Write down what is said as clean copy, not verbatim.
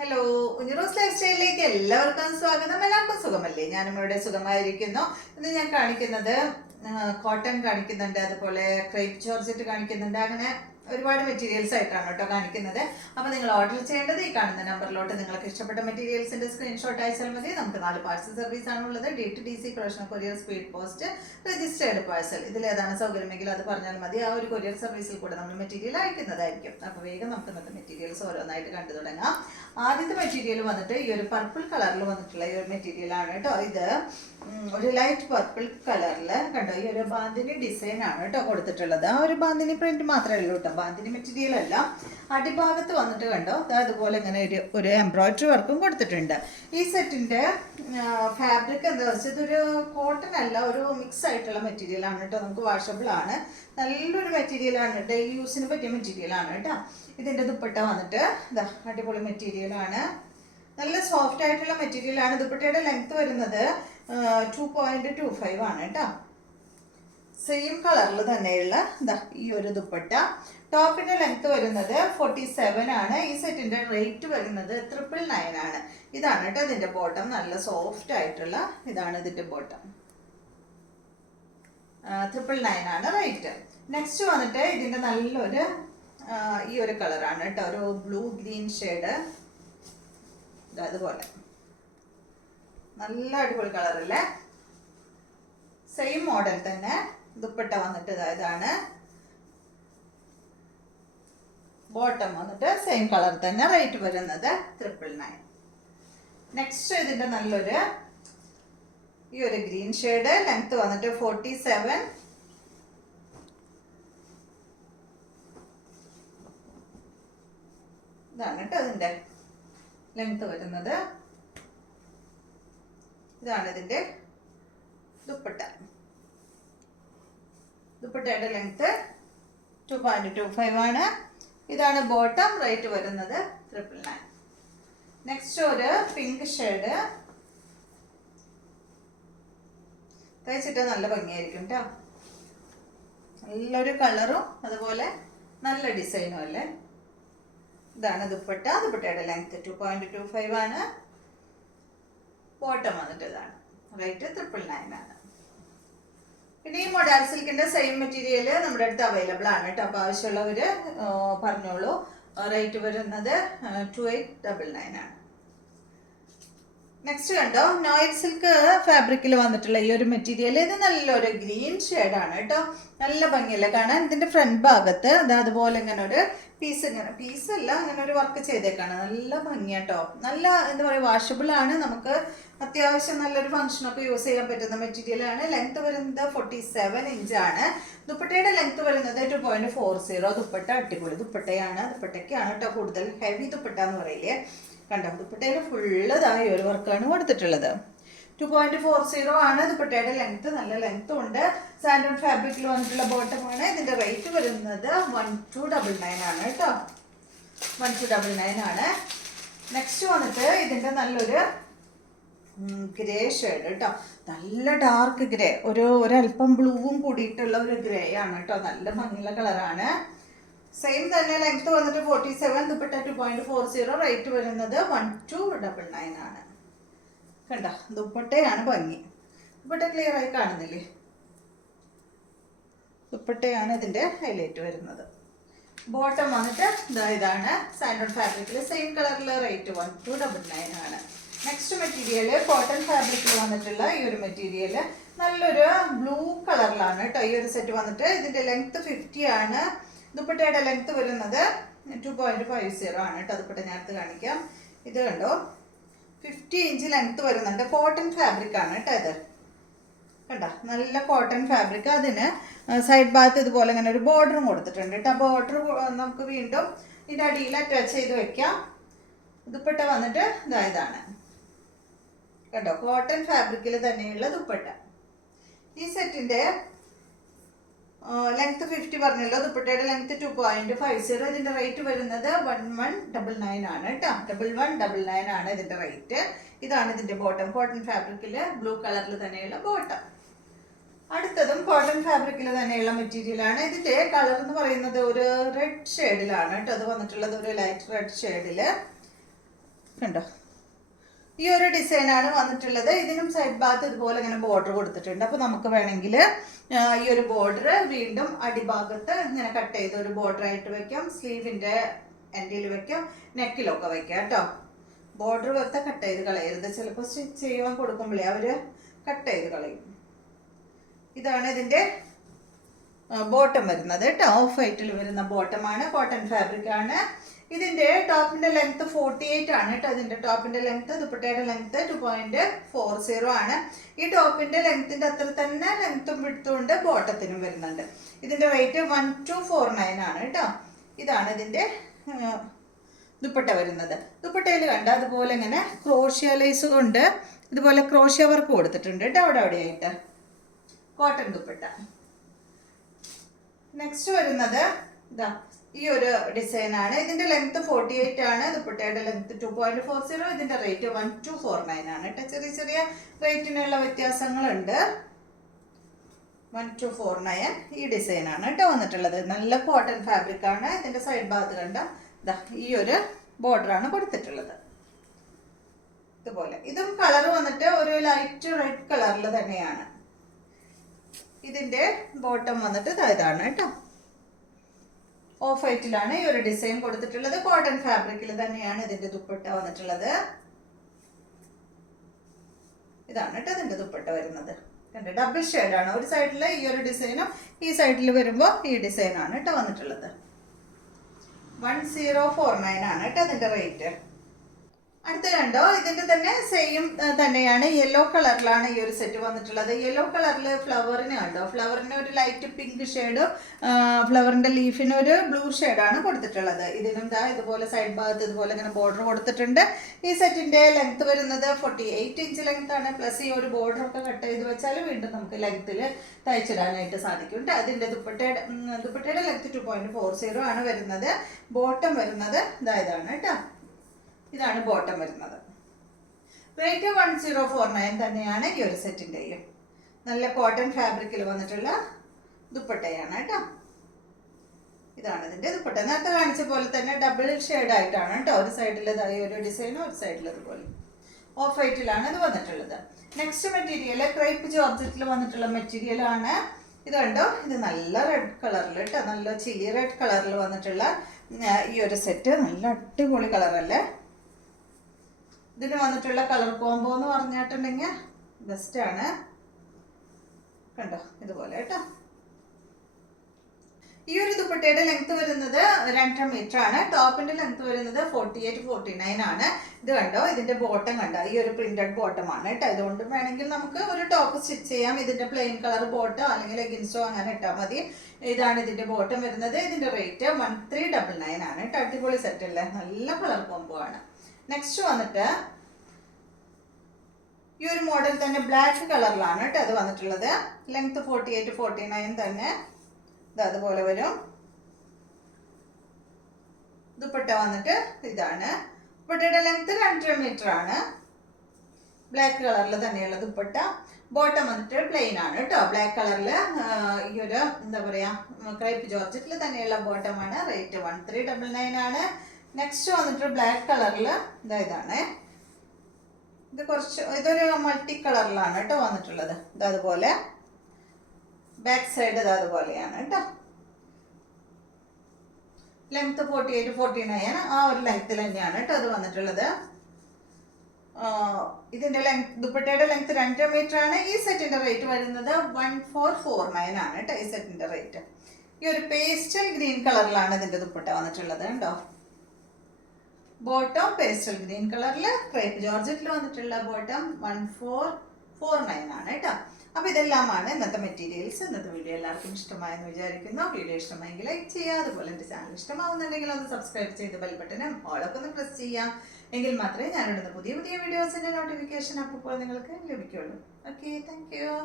Hello, ഉഞ്ഞിറോസ് life സ്റ്റൈലിലേക്ക് എല്ലാവർക്കും സ്വാഗതം. എല്ലാവർക്കും സുഖമല്ലേ? ഞാനും ഇവിടെ സുഖമായിരിക്കുന്നു. ഇന്ന് ഞാൻ കാണിക്കുന്നത് കോട്ടൺ കാണിക്കുന്നുണ്ട്, അതുപോലെ ക്രേപ്പ് ജോർജറ്റ് കാണിക്കുന്നുണ്ട്. അങ്ങനെ ഒരുപാട് മെറ്റീരിയൽസ് ആയിട്ടാണ് കേട്ടോ കാണിക്കുന്നത്. അപ്പോൾ നിങ്ങൾ ഓർഡർ ചെയ്യേണ്ടത് ഈ കാണുന്ന നമ്പറിലോട്ട് നിങ്ങൾക്ക് ഇഷ്ടപ്പെട്ട മെറ്റീരിയൽസിന്റെ സ്ക്രീൻഷോട്ട് അയച്ചാൽ മതി. നമുക്ക് 4 പാഴ്സൽ സർവീസ് ആണുള്ളത്. DTDC, professional courier, speed post, registered parcel. ഇതിലേതാണ് സൗകര്യമെങ്കിൽ അത് പറഞ്ഞാൽ മതി. ആ ഒരു കൊറിയർ സർവീസിൽ കൂടെ നമ്മൾ മെറ്റീരിയൽ അയക്കുന്നതായിരിക്കും. അപ്പോൾ വേഗം നമുക്ക് ഇന്നത്തെ മെറ്റീരിയൽസ് ഓരോന്നായിട്ട് കണ്ടു തുടങ്ങാം. ആദ്യത്തെ മെറ്റീരിയൽ വന്നിട്ട് ഈ ഒരു പർപ്പിൾ കളറിൽ വന്നിട്ടുള്ള ഈ ഒരു മെറ്റീരിയൽ ആണ് കേട്ടോ. ഇത് ഒരു ലൈറ്റ് പർപ്പിൾ കളറിൽ കണ്ടോ, ഈ ഒരു ബാന്തിനി ഡിസൈൻ ആണ് കേട്ടോ കൊടുത്തിട്ടുള്ളത്. ആ ഒരു ബാന്തിനി പ്രിന്റ് മാത്രമേ ഉള്ളൂ കേട്ടോ, ബാന്തിനി മെറ്റീരിയൽ അല്ല. അടിഭാഗത്ത് വന്നിട്ട് കണ്ടോ അതുപോലെ ഇങ്ങനെ ഒരു എംബ്രോയിഡറി വർക്കും കൊടുത്തിട്ടുണ്ട്. ഈ സെറ്റിന്റെ ഫാബ്രിക് എന്താ വെച്ചാൽ ഇതൊരു കോട്ടൺ അല്ല, ഒരു മിക്സ് ആയിട്ടുള്ള മെറ്റീരിയൽ ആണ് കേട്ടോ. നമുക്ക് വാഷബിൾ ആണ്, നല്ലൊരു മെറ്റീരിയൽ ആണ്, ഡെയിലി യൂസിന് പറ്റിയ മെറ്റീരിയൽ ആണ് കേട്ടോ. ഇതിന്റെ ദുപ്പട്ട വന്നിട്ട് ഇതാ അടിപൊളി മെറ്റീരിയൽ ആണ്, നല്ല സോഫ്റ്റ് ആയിട്ടുള്ള മെറ്റീരിയൽ ആണ്. ദുപ്പട്ടയുടെ ലെങ്ത് വരുന്നത് 2.25 ആണ് കേട്ടോ. സെയിം കളറിൽ തന്നെയുള്ള ഈ ഒരു ദുപ്പട്ട. ടോപ്പിന്റെ ലെങ്ത് വരുന്നത് 47 ആണ്. ഈ സെറ്റിന്റെ റേറ്റ് വരുന്നത് 999 ആണ്. ഇതാണ് കേട്ടോ ഇതിന്റെ ബോട്ടം, നല്ല സോഫ്റ്റ് ആയിട്ടുള്ള ഇതാണ് ഇതിന്റെ ബോട്ടം. 999 ആണ് റേറ്റ്. നെക്സ്റ്റ് വന്നിട്ട് ഇതിന്റെ നല്ലൊരു ഈ ഒരു കളറാണ് കേട്ടോ, ഒരു ബ്ലൂ ഗ്രീൻ ഷെയ്ഡ്. അതുപോലെ നല്ല അടിപൊളി കളറല്ലേ, സെയിം മോഡൽ തന്നെ. ദുപ്പട്ട വന്നിട്ട് ഇതാണ്, ബോട്ടം വന്നിട്ട് സെയിം കളർ തന്നെ. റേറ്റ് വരുന്നത് 999. നെക്സ്റ്റ് ഇതിന്റെ നല്ലൊരു ഈ ഒരു ഗ്രീൻ ഷെയ്ഡ്, ലെങ്ത് വന്നിട്ട് 47. ഇതാണ് കേട്ടോ അതിന്റെ ലെങ്ത് വരുന്നത്. ഇതാണ് ഇതിന്റെ ദുപ്പട്ട. ദുപ്പട്ടയുടെ ലെങ്ത് 2.25 ആണ്. ഇതാണ് ബോട്ടം. റേറ്റ് വരുന്നത് 999. നെക്സ്റ്റ് ഒരു പിങ്ക് ഷെയ്ഡ്, തയ്ച്ചിട്ട് നല്ല ഭംഗിയായിരിക്കും കേട്ടോ. നല്ലൊരു കളറും അതുപോലെ നല്ല ഡിസൈനും അല്ലേ. ഇതാണ് ദുപ്പട്ട. ദുപ്പട്ടയുടെ ലെങ്ത് 2.25 ആണ്. ബോട്ടം വന്നിട്ട് ഇതാണ്. റേറ്റ് 999 ആണ്. പിന്നെ ഈ മൊഡാൽ സിൽക്കിന്റെ സെയിം മെറ്റീരിയൽ നമ്മുടെ അടുത്ത് അവൈലബിൾ ആണ് കേട്ടോ. അപ്പോൾ ആവശ്യമുള്ളവർ പറഞ്ഞോളൂ. റേറ്റ് വരുന്നത് 2899 ആണ്. നെക്സ്റ്റ് കണ്ടോ, നോയിഡ് സിൽക്ക് ഫാബ്രിക്കിൽ വന്നിട്ടുള്ള ഈ ഒരു മെറ്റീരിയൽ. ഇത് നല്ലൊരു ഗ്രീൻ ഷെയ്ഡാണ് കേട്ടോ, നല്ല ഭംഗിയല്ലേ കാണാൻ. ഇതിന്റെ ഫ്രണ്ട് ഭാഗത്ത് അതുപോലെ ഇങ്ങനെ ഒരു പീസല്ല അങ്ങനെ ഒരു വർക്ക് ചെയ്തേക്കാണ്, നല്ല ഭംഗിയാട്ടോ. നല്ല എന്താ പറയുക, വാഷബിൾ ആണ്, നമുക്ക് അത്യാവശ്യം നല്ലൊരു ഫംഗ്ഷനൊക്കെ യൂസ് ചെയ്യാൻ പറ്റുന്ന മെറ്റീരിയൽ ആണ്. ലെങ്ത് വരുന്നത് 47 ഇഞ്ചാണ്. ദുപ്പട്ടയുടെ ലെങ്ത് വരുന്നത് 2.40. ദുപ്പട്ട അടിപൊളി ദുപ്പട്ടയാണ്. ദുപ്പട്ടയ്ക്കാണ് കേട്ടോ കൂടുതൽ ഹെവി ദുപ്പട്ട എന്ന് പറയില്ലേ. കണ്ടോ, ദുപ്പട്ടയിൽ ഫുള്ള് ഈ ഒരു വർക്കാണ് കൊടുത്തിട്ടുള്ളത്. 2.40 ആണ് ദുപ്പട്ടയുടെ ലെങ്ത്, നല്ല ലെങ്ത്തും ഉണ്ട്. സാൻഡോൺ ഫാബ്രിക്കിൽ വന്നിട്ടുള്ള ബോട്ടമാണ്. ഇതിന്റെ റേറ്റ് വരുന്നത് 1299 ആണ് കേട്ടോ. 1299 ആണ്. നെക്സ്റ്റ് വന്നിട്ട് ഇതിന്റെ നല്ലൊരു ഗ്രേ ഷെയ്ഡ് കേട്ടോ, നല്ല ഡാർക്ക് ഗ്രേ, ഒരല്പം ബ്ലൂവും കൂടിയിട്ടുള്ള ഒരു ഗ്രേ ആണ് കേട്ടോ. നല്ല ഭംഗിയുള്ള കളറാണ്. സെയിം തന്നെ ലെങ്ത് വന്നിട്ട് 47. ദുപ്പട്ട 2.40. റേറ്റ് വരുന്നത് 1299 ആണ്. കണ്ട, ദുപ്പട്ടയാണ് ഭംഗി. ദുപ്പട്ട ക്ലിയർ ആയി കാണുന്നില്ലേ? ദുപ്പട്ടയാണ് ഇതിന്റെ ഹൈലൈറ്റ് വരുന്നത്. ബോട്ടം വന്നിട്ട് ഇതാണ് സാൻഡോൺ ഫാബ്രിക്കിൽ സെയിം കളറിൽ. റേറ്റ് 1299 ആണ്. നെക്സ്റ്റ് മെറ്റീരിയൽ കോട്ടൺ ഫാബ്രിക്കിൽ വന്നിട്ടുള്ള ഈ ഒരു മെറ്റീരിയൽ നല്ലൊരു ബ്ലൂ കളറിലാണ് കേട്ടോ. ഈ ഒരു സെറ്റ് വന്നിട്ട് ഇതിന്റെ ലെങ്ത് 50 ആണ്. ദുപ്പട്ടയുടെ ലെങ്ത് വരുന്നത് 2.50 ആണ് കേട്ടോ. ദുപ്പട്ട നേരത്തെ കാണിക്കാം. ഇത് കണ്ടോ, 50 ഇഞ്ച് ലെങ്ത് വരുന്നുണ്ട്. കോട്ടൺ ഫാബ്രിക് ആണ് കേട്ടോ ഇത്. കണ്ടോ, നല്ല കോട്ടൺ ഫാബ്രിക്. അതിന് സൈഡ് ഭാഗത്ത് ഇതുപോലെ ഇങ്ങനെ ഒരു ബോർഡറും കൊടുത്തിട്ടുണ്ട് കേട്ടോ. ബോർഡർ നമുക്ക് വീണ്ടും ഇതിൻ്റെ അടിയിൽ അറ്റാച്ച് ചെയ്ത് വെക്കാം. ദുപ്പട്ട വന്നിട്ട് ഇതാണ് കണ്ടോ, കോട്ടൺ ഫാബ്രിക്കിൽ തന്നെയുള്ള ദുപ്പട്ട. ഈ സെറ്റിന്റെ ലെങ്ത് 50 പറഞ്ഞല്ലോ. ദുപ്പട്ടയുടെ ലെങ്ത് 2.50. ഇതിന്റെ റേറ്റ് വരുന്നത് 1199 ആണ് കേട്ടോ. 1199 ആണ് ഇതിന്റെ റേറ്റ്. ഇതാണ് ഇതിന്റെ ബോട്ടം, കോട്ടൺ ഫാബ്രിക്കില് ബ്ലൂ കളറിൽ തന്നെയുള്ള ബോട്ടം. അടുത്തതും കോട്ടൺ ഫാബ്രിക്കിൽ തന്നെയുള്ള മെറ്റീരിയൽ ആണ്. ഇതിന്റെ കളർ എന്ന് പറയുന്നത് ഒരു റെഡ് ഷെയ്ഡിലാണ് കേട്ടോ. അത് വന്നിട്ടുള്ളത് ഒരു ലൈറ്റ് റെഡ് ഷെയ്ഡില്. കണ്ടോ, ഈ ഒരു ഡിസൈനാണ് വന്നിട്ടുള്ളത്. ഇതിനും സൈഡ് ഭാഗത്ത് ഇതുപോലെ ഇങ്ങനെ ബോർഡർ കൊടുത്തിട്ടുണ്ട്. അപ്പോൾ നമുക്ക് വേണമെങ്കിൽ ഈ ഒരു ബോർഡർ വീണ്ടും അടിഭാഗത്ത് ഇങ്ങനെ കട്ട് ചെയ്ത് ഒരു ബോർഡർ ആയിട്ട് വെക്കാം, സ്ലീവിൻ്റെ എൻഡിൽ വെക്കാം, നെക്കിലൊക്കെ വെക്കാം കേട്ടോ. ബോർഡർ വെറുതെ കട്ട് ചെയ്ത് കളയരുത്, ചിലപ്പോൾ സ്റ്റിച്ച് ചെയ്യാൻ കൊടുക്കുമ്പോഴേ അവർ കട്ട് ചെയ്ത് കളയും. ഇതാണ് ഇതിൻ്റെ ബോട്ടം വരുന്നത് കേട്ടോ. ഓഫ് വൈറ്റിൽ വരുന്ന ബോട്ടമാണ്, കോട്ടൺ ഫാബ്രിക് ആണ്. ഇതിൻ്റെ ടോപ്പിൻ്റെ ലെങ്ത്ത് 48 ആണ് കേട്ടോ. ഇതിൻ്റെ ടോപ്പിൻ്റെ ലെങ്ത്ത്, ദുപ്പട്ടയുടെ ലെങ്ത്ത് 2.40 ആണ്. ഈ ടോപ്പിൻ്റെ ലെങ്ത്തിൻ്റെ അത്ര തന്നെ ലെങ്ത്തും വിടുത്തുകൊണ്ട് ബോട്ടത്തിനും വരുന്നുണ്ട്. ഇതിൻ്റെ റേറ്റ് 1249 ആണ് കേട്ടോ. ഇതാണ് ഇതിൻ്റെ ദുപ്പട്ട വരുന്നത്. ദുപ്പട്ടയിൽ കണ്ട അതുപോലെ ഇങ്ങനെ ക്രോഷ്യ ലൈസ് കൊണ്ട് ഇതുപോലെ ക്രോഷ്യ വർക്ക് കൊടുത്തിട്ടുണ്ട് കേട്ടോ അവിടെ അവിടെയായിട്ട്. കോട്ടൺ ദുപ്പട്ട. നെക്സ്റ്റ് വരുന്നത് ഇതാ ഈ ഒരു ഡിസൈനാണ്. ഇതിൻ്റെ ലെങ്ത്ത് 48 ആണ്, ദുപ്പട്ടയുടെ ലെങ്ത്ത് 2.40. ഇതിൻ്റെ റേറ്റ് 1249 ആണ് കേട്ടോ. ചെറിയ ചെറിയ റേറ്റിനുള്ള വ്യത്യാസങ്ങളുണ്ട്. 1249 ഈ ഡിസൈനാണ് കേട്ടോ വന്നിട്ടുള്ളത്. നല്ല കോട്ടൺ ഫാബ്രിക് ആണ്. ഇതിൻ്റെ സൈഡ് ഭാഗത്ത് കണ്ട ഇതാ ഈ ഒരു ബോർഡറാണ് കൊടുത്തിട്ടുള്ളത്. ഇതുപോലെ ഇതും കളർ വന്നിട്ട് ഒരു ലൈറ്റ് റെഡ് കളറിൽ തന്നെയാണ്. ഇതിൻ്റെ ബോട്ടം വന്നിട്ട് ഇതാണ് കേട്ടോ. ഓഫ് വൈറ്റിലാണ് ഈ ഒരു ഡിസൈൻ കൊടുത്തിട്ടുള്ളത്. കോട്ടൺ ഫാബ്രിക്കിൽ തന്നെയാണ് ഇതിൻ്റെ ദുപ്പട്ട വന്നിട്ടുള്ളത്. ഇതാണ് കേട്ടോ ഇതിൻ്റെ ദുപ്പട്ട വരുന്നത്. കണ്ടോ, ഡബിൾ ഷെയ്ഡാണ്. ഒരു സൈഡിൽ ഈ ഒരു ഡിസൈനും ഈ സൈഡിൽ വരുമ്പോൾ ഈ ഡിസൈനാണ് കേട്ടോ വന്നിട്ടുള്ളത്. 1049 ആണ് കേട്ടോ അതിൻ്റെ റേറ്റ്. അടുത്ത കണ്ടോ, ഇതിൻ്റെ തന്നെ സെയിം തന്നെയാണ്. യെല്ലോ കളറിലാണ് ഈ ഒരു സെറ്റ് വന്നിട്ടുള്ളത്. യെല്ലോ കളറിൽ ഫ്ലവറിന് കണ്ടോ, ഫ്ലവറിന് ഒരു ലൈറ്റ് പിങ്ക് ഷെയ്ഡും ഫ്ലവറിൻ്റെ ലീഫിന് ഒരു ബ്ലൂ ഷെയ്ഡാണ് കൊടുത്തിട്ടുള്ളത്. ഇതിനും ദാ ഇതുപോലെ സൈഡ് ഭാഗത്ത് ഇതുപോലെ ഇങ്ങനെ ബോർഡർ കൊടുത്തിട്ടുണ്ട്. ഈ സെറ്റിൻ്റെ ലെങ്ത്ത് വരുന്നത് 48 ഇഞ്ച് ലെങ്ത് ആണ്. പ്ലസ് ഈ ഒരു ബോർഡറൊക്കെ കട്ട് ചെയ്ത് വെച്ചാൽ വീണ്ടും നമുക്ക് ലെങ്ത്തിൽ തയ്ച്ചിടാനായിട്ട് സാധിക്കും. അതിൻ്റെ ദുപ്പട്ടയുടെ ലെങ്ത്ത് 2.40 ആണ് വരുന്നത്. ബോട്ടം വരുന്നത് ഇതാണ് കേട്ടോ. ഇതാണ് ബോട്ടം വരുന്നത്. റേറ്റ് 1049 തന്നെയാണ് ഈ ഒരു സെറ്റിൻ്റെയും. നല്ല കോട്ടൺ ഫാബ്രിക്കിൽ വന്നിട്ടുള്ള ദുപ്പട്ടയാണ് കേട്ടോ. ഇതാണ് ഇതിൻ്റെ ദുപ്പട്ട. നേരത്തെ കാണിച്ച പോലെ തന്നെ ഡബിൾ ഷെയ്ഡായിട്ടാണ് കേട്ടോ. ഒരു സൈഡിൽ ഇതായി ഒരു ഡിസൈനും ഒരു സൈഡിൽ അതുപോലെ ഓഫ് വൈറ്റിലാണ് ഇത് വന്നിട്ടുള്ളത്. നെക്സ്റ്റ് മെറ്റീരിയൽ ക്രേപ്പ് ജോർജറ്റിൽ വന്നിട്ടുള്ള മെറ്റീരിയലാണ്. ഇത് കണ്ടോ, ഇത് നല്ല റെഡ് കളറിൽ കേട്ടോ, നല്ല ചില്ലി റെഡ് കളറിൽ വന്നിട്ടുള്ള ഈ ഒരു സെറ്റ് നല്ല അടിപൊളി കളറല്ലേ. ഇതിന് വന്നിട്ടുള്ള കളർ കോംബോ എന്ന് പറഞ്ഞിട്ടുണ്ടെങ്കിൽ ബെസ്റ്റാണ്. കണ്ടോ ഇതുപോലെ കേട്ടോ. ഈ ഒരു ദുപ്പട്ടയുടെ ലെങ്ത് വരുന്നത് 2.5 മീറ്റർ ആണ്. ടോപ്പിന്റെ ലെങ്ത് വരുന്നത് 48-49 ആണ്. ഇത് കണ്ടോ, ഇതിന്റെ ബോട്ടം കണ്ടോ, ഈ ഒരു പ്രിന്റഡ് ബോട്ടം ആണ് കേട്ടോ. ഇതുകൊണ്ട് വേണമെങ്കിൽ നമുക്ക് ഒരു ടോപ്പ് സ്റ്റിച്ച് ചെയ്യാം. ഇതിന്റെ പ്ലെയിൻ കളർ ബോട്ടോ അല്ലെങ്കിൽ ലെഗിൻസോ അങ്ങനെ ഇട്ടാൽ മതി. ഇതാണ് ഇതിന്റെ ബോട്ടം വരുന്നത്. ഇതിന്റെ റേറ്റ് 1399 ആണ് കേട്ടോ. അടിപൊളി സെറ്റ് അല്ലേ, നല്ല കളർ കോംബോ ആണ്. നെക്സ്റ്റ് വന്നിട്ട് ഈ ഒരു മോഡൽ തന്നെ ബ്ലാക്ക് കളറിലാണ് കേട്ടോ അത് വന്നിട്ടുള്ളത്. ലെങ്ത് 48-49 തന്നെ. അതുപോലെ വരും. ദുപ്പട്ട വന്നിട്ട് ഇതാണ്. ദുപ്പട്ടയുടെ ലെങ്ത് 2.5 മീറ്റർ ആണ്. ബ്ലാക്ക് കളറിൽ തന്നെയുള്ള ദുപ്പട്ട. ബോട്ടം വന്നിട്ട് പ്ലെയിൻ ആണ് കേട്ടോ. ബ്ലാക്ക് കളറിൽ ഈ ഒരു എന്താ പറയുക ക്രേപ്പ് ജോർജറ്റിൽ തന്നെയുള്ള ബോട്ടമാണ്. റേറ്റ് 1399 ആണ്. നെക്സ്റ്റ് വന്നിട്ട് ബ്ലാക്ക് കളറിൽ ഇതാണ്. ഇതൊരു മൾട്ടി കളറിലാണ് കേട്ടോ വന്നിട്ടുള്ളത്. അതുപോലെ ബാക്ക് സൈഡ് അതുപോലെയാണ് കേട്ടോ. ലെങ്ത് 48-49 ആ ഒരു ലെങ്ത്തിൽ തന്നെയാണ് കേട്ടോ അത് വന്നിട്ടുള്ളത്. ഇതിന്റെ ലെങ്ത് ദുപ്പട്ടയുടെ ലെങ്ത് 2 മീറ്റർ ആണ്. ഈ സെറ്റിന്റെ റേറ്റ് വരുന്നത് 1449 ആണ് കേട്ടോ ഈ സെറ്റിന്റെ റേറ്റ്. ഈ ഒരു പേസ്റ്റൽ ഗ്രീൻ കളറിലാണ് ഇതിന്റെ ദുപ്പട്ട വന്നിട്ടുള്ളത് കേട്ടോ. ബോട്ടം പേസ്റ്റൽ ഗ്രീൻ കളറിൽ ക്രേപ്പ് ജോർജറ്റിൽ വന്നിട്ടുള്ള ബോട്ടം 1449 ആണ് കേട്ടോ. അപ്പോൾ ഇതെല്ലാമാണ് ഇന്നത്തെ മെറ്റീരിയൽസ്. ഇന്നത്തെ വീഡിയോ എല്ലാവർക്കും ഇഷ്ടമായെന്ന് വിചാരിക്കുന്നു. വീഡിയോ ഇഷ്ടമായെങ്കിൽ ലൈക്ക് ചെയ്യുക. അതുപോലെ എൻ്റെ ചാനൽ ഇഷ്ടമാവുന്നുണ്ടെങ്കിൽ ഒന്ന് സബ്സ്ക്രൈബ് ചെയ്ത് ബെൽ ബട്ടനും ഓളൊക്കെ ഒന്ന് പ്രസ് ചെയ്യാം. എങ്കിൽ മാത്രമേ ഞാനിടുന്ന പുതിയ പുതിയ വീഡിയോസിൻ്റെ നോട്ടിഫിക്കേഷൻ അപ്പോൾ നിങ്ങൾക്ക് ലഭിക്കുള്ളൂ. Okay, thank you.